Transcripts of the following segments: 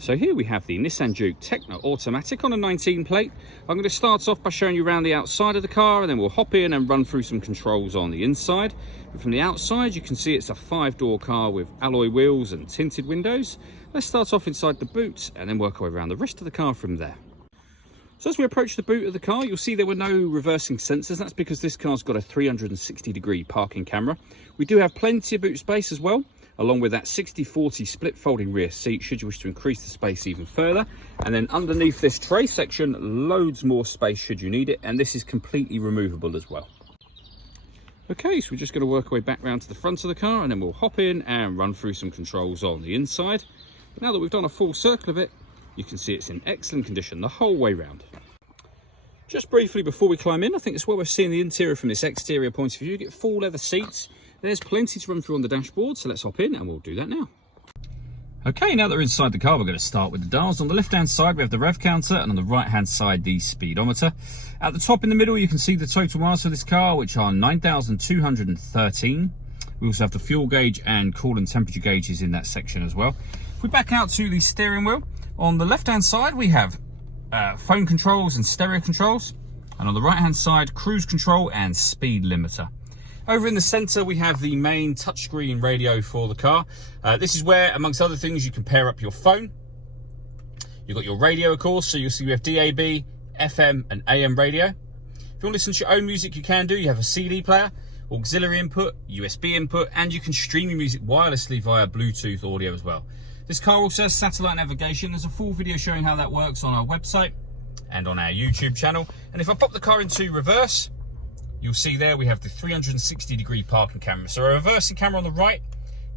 So here we have the Nissan Juke Techno Automatic on a 19 plate. I'm going to start off by showing you around the outside of the car, and then we'll hop in and run through some controls on the inside. But from the outside you can see it's a 5-door car with alloy wheels and tinted windows. Let's start off inside the boot and then work our way around the rest of the car from there. So as we approach the boot of the car, you'll see there were no reversing sensors. That's because this car's got a 360-degree parking camera. We do have plenty of boot space as well, along with that 60/40 split folding rear seat should you wish to increase the space even further. And then underneath this tray section, loads more space should you need it, and this is completely removable as well. Okay, so we're just going to work our way back round to the front of the car, and then we'll hop in and run through some controls on the inside. But now that we've done a full circle of it, you can see it's in excellent condition the whole way round. Just briefly before we climb in, I think it's well worth seeing the interior from this exterior point of view. You get full leather seats. There's plenty to run through on the dashboard, so let's hop in and we'll do that now. Okay, now that we're inside the car, we're going to start with the dials. On the left-hand side, we have the rev counter, and on the right-hand side, the speedometer. At the top in the middle, you can see the total miles for this car, which are 9,213. We also have the fuel gauge and coolant temperature gauges in that section as well. If we back out to the steering wheel, on the left-hand side, we have phone controls and stereo controls. And on the right-hand side, cruise control and speed limiter. Over in the centre, we have the main touchscreen radio for the car. This is where, amongst other things, you can pair up your phone. You've got your radio, of course, so you'll see we have DAB, FM and AM radio. If you want to listen to your own music, you can do. You have a CD player, auxiliary input, USB input, and you can stream your music wirelessly via Bluetooth audio as well. This car also has satellite navigation. There's a full video showing how that works on our website and on our YouTube channel. And if I pop the car into reverse, you'll see there we have the 360-degree parking camera. So a reversing camera on the right,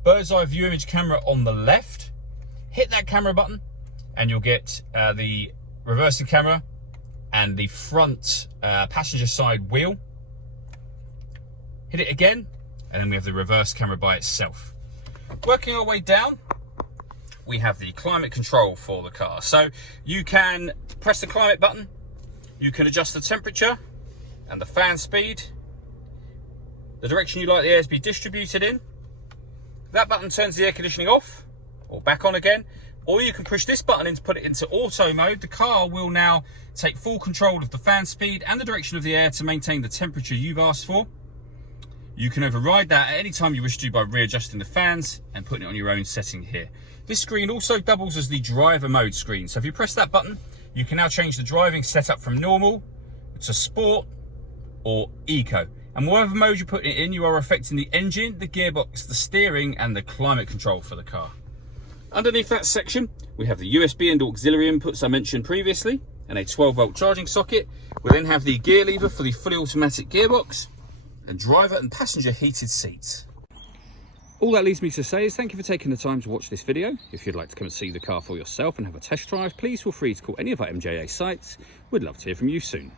bird's eye view image camera on the left. Hit that camera button and you'll get the reversing camera and the front passenger side wheel. Hit it again and then we have the reverse camera by itself. Working our way down, we have the climate control for the car. So you can press the climate button, you can adjust the temperature and the fan speed, the direction you like the air to be distributed in. That button turns the air conditioning off or back on again, or you can push this button in to put it into auto mode. The car will now take full control of the fan speed and the direction of the air to maintain the temperature you've asked for. You can override that at any time you wish to by readjusting the fans and putting it on your own setting here. This screen also doubles as the driver mode screen. So if you press that button, you can now change the driving setup from normal to sport or eco, and whatever mode you're putting it in, you are affecting the engine, the gearbox, the steering and the climate control for the car. Underneath that section we have the USB and auxiliary inputs I mentioned previously, and a 12-volt charging socket. We then have the gear lever for the fully automatic gearbox and driver and passenger heated seats. All that leaves me to say is thank you for taking the time to watch this video. If you'd like to come and see the car for yourself and have a test drive, please feel free to call any of our MJA sites. We'd love to hear from you soon.